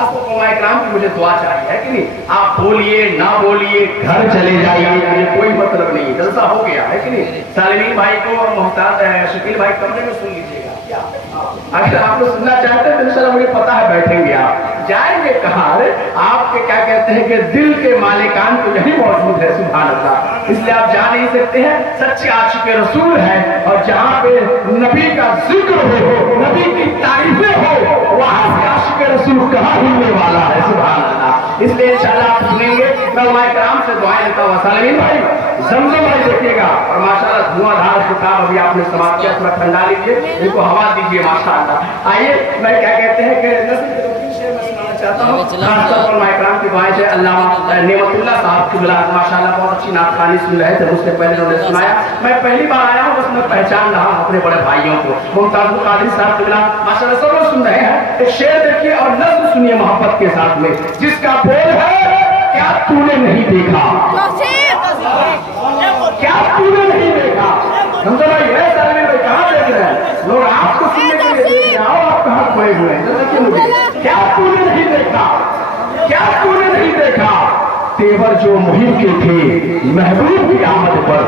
आपको कमाए कराम की मुझे दुआ चाहिए है कि नहीं? आप बोलिए ना बोलिए, घर चले जाइए, मुझे कोई मतलब नहीं, जलसा हो गया है कि नहीं? सालिमीन भाई को और मोहताज शकील भाई कमरे में सुन लीजिएगा। अगर आप लोग सुनना चाहते हैं तो इंशाल्लाह मुझे पता है बैठेंगे आप, जाएंगे कहाँ? आपके क्या कहते हैं कि दिल के मालिकान तो यही मौजूद है, सुभान अल्लाह। इसलिए आप जा नहीं सकते हैं, सच्चे आशिक़े रसूल है, और जहाँ पे नबी का जिक्र हो, नबी की तारीफें हो, वहां से आशिक़े रसूल कहाँ हिलने वाला है, सुभान अल्लाह। इसलिए इंशाल्लाह आप सुनेंगे। मैं उलमाए कराम से दुआएं लेता हूँ। सालिमीन भाई, ज़मज़म भाई देखिएगा, और माशाल्लाह धुआंधार किताब अभी आपने समाप्त किया, थोड़ा ठंडा लीजिए, इनको हवा दीजिए माशाल्लाह। आइए, मैं क्या कहते हैं कि चाहता हूँ खासतौर पर माइक्राम की दुआएं से अल्लामा नेमतुल्लाह साहब की माशाल्लाह बहुत अच्छी नातखानी सुन रहे थे, उससे पहले उन्होंने सुनाया। मैं पहली बार आया हूँ, बस मैं पहचान रहा हूँ अपने बड़े भाइयों को। मुमताज़ुल कादरी साहब की माशाल्लाह सब लोग सुन रहे हैं। एक शेर देखिए और नज़्म सुनिए मोहब्बत के साथ में, जिसका बोल है क्या तूने नहीं देखा, क्या तूने नहीं देखा। समझो भाई, ये सारे भाई कहाँ देख रहे हैं लोग? आपको सुनने के लिए देख रहे हो, आप कहाँ खोए हुए हैं? देखिए मुझे, क्या तूने नहीं देखा, क्या तूने नहीं देखा। तेवर जो मुहिम के थे महबूब की आमद पर,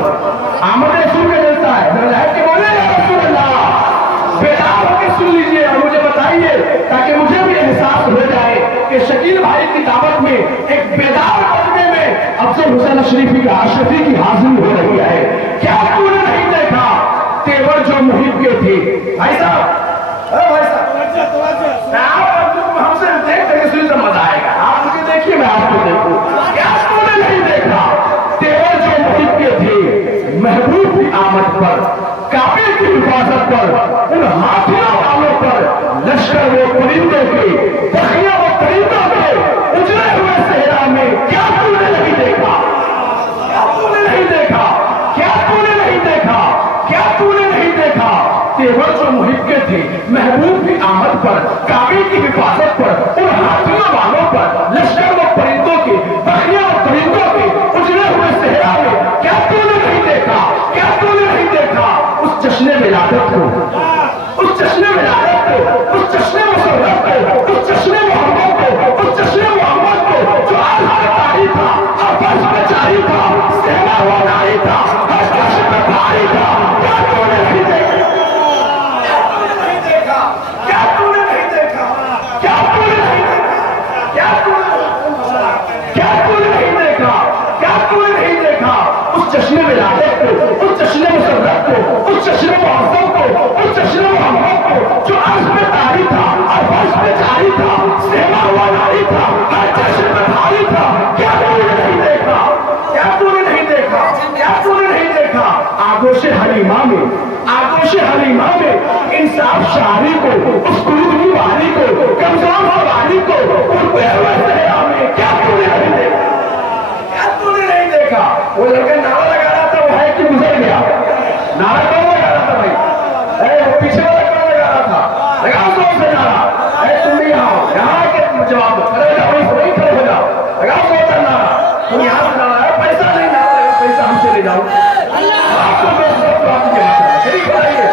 आमद रसूल का जलसा है कि बोले या रसूल अल्लाह, बेदार होकर सुन लीजिए और मुझे बताइए, ताकि मुझे भी एहसास हो जाए कि शकील भाई की दावत में एक बेदार बजने में अफजल हुसैन अशरीफी का अशरफी की हाजिरी हो रही है। क्या तूने नहीं देखा तेवर जो मुहिब के थे। भाई साहब, भाई साहब, आप हमसे देख करके सुनिए तो मजा आएगा। आप मुझे देखिए, मैं आपको देखूं। क्या तूने नहीं देखा तेवर जो मुहिब के थे महबूब की आमद पर, काबे की हिफाजत पर, उन हाथियों वालों पर, लश्कर वो परिंदों के, बखियां वो परिंदों के, उजड़े हुए सहरा में क्या तूने नहीं देखा, क्या तूने नहीं देखा, क्या तूने नहीं देखा, क्या तूने नहीं देखा। तेवर जो मुहिब के थे महबूब की आमद पर, काबे की हिफाजत पर, उन हाथियों वालों पर, लश्कर वो परिंदों के, बखियां वो परिंदों के, उजड़े हुए सहरा में क्या तूने नहीं देखा, क्या तूने नहीं देखा। उस जश्न विलादत को, उस जश्न विलादत को, उस जश्न मुसर्रत को, उस जश्न मोहम्मद को, उस जश्न मोहम्मद को जो आधार तारी था, अब्बास में जारी था, सहना हुआ नारी था, हर जश्न में भारी था। क्या तूने नहीं देखा, क्या तूने नहीं देखा, क्या तूने नहीं देखा, क्या तूने नहीं देखा, क्या तूने नहीं देखा, क्या तूने नहीं देखा। उस जश्न विलादत को, उस जश्न मुसर्रत को, उस जश्न मुअज़्ज़म को, उस जश्न मोहम्मद को जो अर्श में तारी था, अरश में जारी था, सहना हुआ नारी था, हर जश्न में भारी था। क्या तूने नहीं देखा, क्या तूने नहीं देखा, क्या तूने नहीं देखा। आगोश हलीमा में, आगोश हलीमा में इंसाफ शारी को, उस कुलूनी वाली को, कमजोर वाली को, उड़ते हुए सहरा में क्या तूने नहीं देखा, क्या तूने नहीं देखा। वो लड़का नारा लगा रहा था, वो है कि गुजर गया। नारा कौन लगा रहा था भाई? वो पीछे वाला कौन लगा रहा था? लगाओ जोर से नारा, तुम भी यहाँ के जवाब दो, खड़े हो जाओ, लगाओ जोर से नारा। तुम यहाँ से नारा है, पैसा नहीं नारा, पैसा हमसे ले जाओ। आपको शरीफ बनाइए।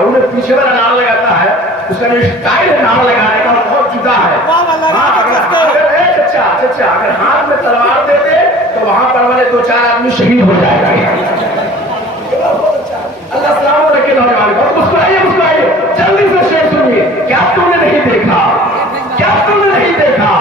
उन्हें पीछे वाला नारा लगाता है, उसका जो स्टाइल है नारा लगाने का बहुत जुदा है। अगर हाथ में तलवार दे दे तो वहां पर वाले 2-4 आदमी शहीद हो जाएगा। अल्लाह सलामत रखे नौजवान को। मुस्कुराइए, मुस्कुराइए, जल्दी से शेर सुनिए। क्या तूने नहीं देखा, क्या तूने नहीं देखा,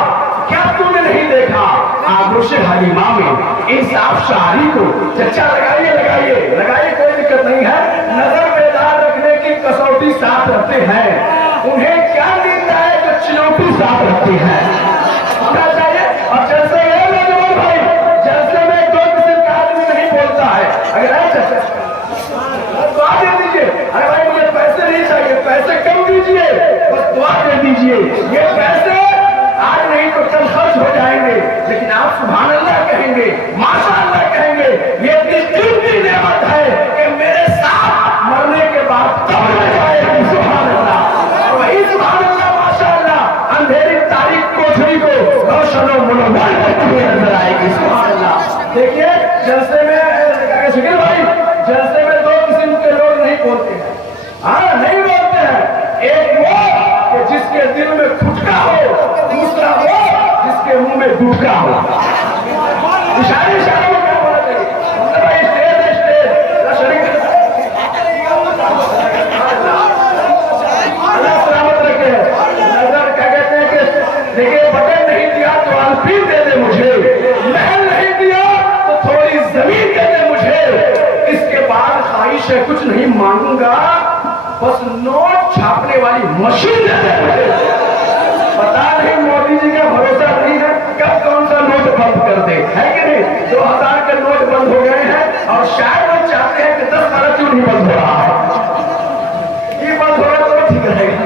क्या तूने नहीं देखा। आगोश हलीमा में इंसाफ शारी को, चर्चा लगाइए, लगाइए, लगाइए, कोई दिक्कत नहीं है। नजर बेदार रखने की कसौटी साथ रखते हैं, उन्हें क्या मिलता है जो चिनौती साथ रखते हैं। और जैसे ये नौजवान भाई, जैसे में दो किसी का आदमी नहीं बोलता है, अगर ऐसा दुआ दे दीजिए। अरे भाई मुझे पैसे नहीं चाहिए, पैसे कम दीजिए, बस दुआ दे दीजिए। ये पैसे आज नहीं तो कल खर्च हो जाएंगे, लेकिन आप सुभान अल्लाह कहेंगे, माशा अल्लाह कहेंगे, देखिए जलसे में शकील भाई, जलसे में दो किस्म के लोग नहीं बोलते हैं। हाँ नहीं बोलते हैं। एक वो कि जिसके दिल में खुटका हो, दूसरा वो जिसके मुंह में गुटका हो। इशारे इशारे में क्या बोला चाहिए? स्टेज है स्टेज, अल्लाह सलामत रखे। नजर क्या कहते हैं कि देखिए बटन नहीं दिया तो आलपीर दे दे मुझे, महल नहीं दिया तो थोड़ी जमीन दे दे मुझे, इसके बाद ख्वाहिश है कुछ नहीं मांगूंगा, बस नोट छापने वाली मशीन दे दे मुझे। पता नहीं मोदी जी का भरोसा नहीं है कब कौन सा नोट बंद कर दे, है कि नहीं? 2000 के नोट बंद हो गए हैं और शायद वो चाहते हैं कि 10 साल क्यों नहीं बंद हो रहा है। ये बंद हो रहा तो ठीक रहेगा।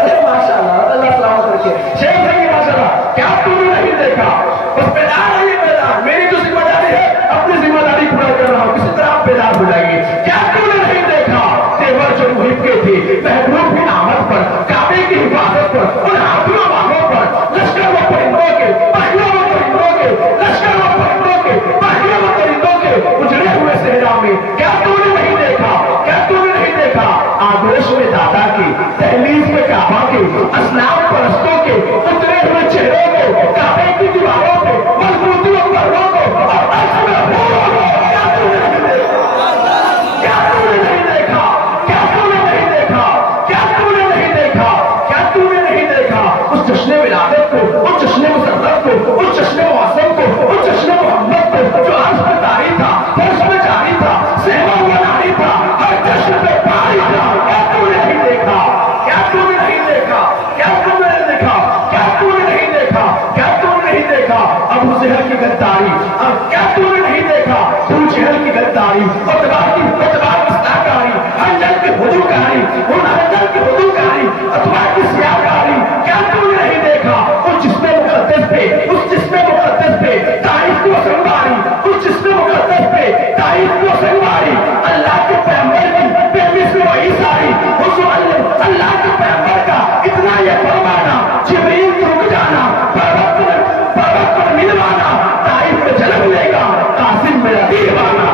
अरे माशाल्लाह, अल्लाह सलामत रखे। शेख भाई माशाल्लाह, क्या तूने नहीं देखा? बस बेदार है ये बेदार, मेरी जो जिम्मेदारी है अपनी जिम्मेदारी पूरा कर रहा हूँ, किसी तरह आप बेदार हो जाइए। क्या तूने नहीं देखा? तेवर जो मुहिब के थे महबूब की आमद पर, काबे की हिफाजत पर, उन हाथियों वालों पर, लश्कर व परिंदों के, पहाड़ियों व परिंदों के, लश्कर व परिंदों के, पहाड़ियों व परिंदों के उजड़े हुए सहरा में क्या तूने नहीं देखा? क्या तूने नहीं देखा? आगोश में दादा की, दहलीज में काबा के, असनाम परस्तों के उतरे हुए चेहरों को, काबे की दीवारों पे मजबूतियों पर्वों को और अर्श में हूरों को क्या तूने नहीं देखा? क्या तूने नहीं देखा? क्या तूने नहीं देखा? क्या तूने नहीं देखा? क्या तूने नहीं देखा? उस जश्न विलादत को, उस जश्न मुसर्रत को, उस जश्न मुअज़्ज़म को, उस जश्न मोहम्मद को जो अर्श में तारी था, फर्श में जारी था, सहमा हुआ नारी था, हर जश्न पे पारी था। क्या तूने नहीं देखा? क्या तूने नहीं देखा? क्या तूने नहीं देखा? क्या तूने नहीं देखा? क्या तूने नहीं देखा? अबू जहल की गद्दारी, अब क्या तूने नहीं देखा? अबू जहल की गद्दारी, उतबा की इस्ताकारी, हंजल की हुजूकारी, उन हंजल की हुजूकारी, उतबा की सियाकारी, क्या तूने नहीं देखा? उस जिस्म मुक़द्दस पे, उस जिस्म मुक़द्दस पे तारीफ को संवारी, उस जिस्म मुक़द्दस पे तारीफ को संवारी, अल्लाह के पैगंबर की बेमिसल व ईसारी, उस अल्लाह के पैगंबर का इतना ये फरमाना, जिब्रील रुक जाना, पर्वत पर मिलवाना, तारीफ में जन्म लेगा, कासिम मेरा दीवाना।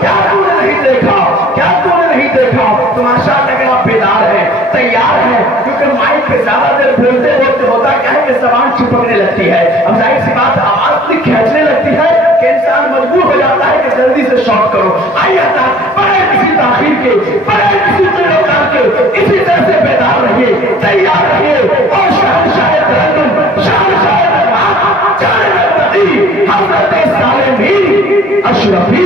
क्या तूने नहीं देखा? क्या तूने नहीं देखा? तो माशाअल्लाह अगर आप बेदार हैं, तैयार हैं, क्योंकि माइक पे ज्यादा देर बोलते बोलते होता क्या है कि जबान चिपकने लगती है, अब जाहिर सी बात आवाज इतनी खींचने लगती है कि इंसान मजबूर हो जाता है कि जल्दी से शॉर्ट करो। आइए बगैर किसी ताखीर के, बगैर किसी चिड़ौकार के इसी तरह से बेदार रहिए, तैयार रहिए और शहंशाह तरन्नुम, शहंशाह हज़रत सालेमी अशरफी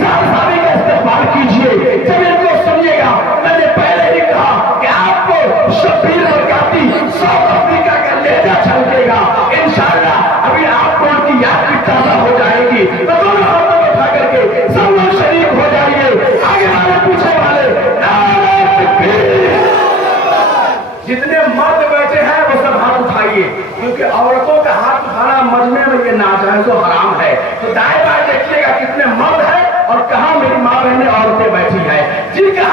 साहबी का इस्तेमाल कीजिए। जब इनको सुनिएगा, मैंने पहले ही कहा कि आपको शबीर और गाती साउथ अफ्रीका का लहजा छलकेगा इंशाअल्लाह। अभी आपको उनकी याद भी ताजा हो जाएगी। तो दोनों हाथों में उठा करके सब लोग शरीक हो जाइए, आगे वाले पीछे वाले नारे तकबीर। जितने मर्द बैठे हैं वो सब हाथ उठाइए, क्योंकि औरतों का हाथ उठाना मजमे में ये नाजायज और हराम है। तो दाएं बाएं देखिएगा कितने मर्द हैं और कहां मेरी मां बहनें औरतें बैठी हैं जिनका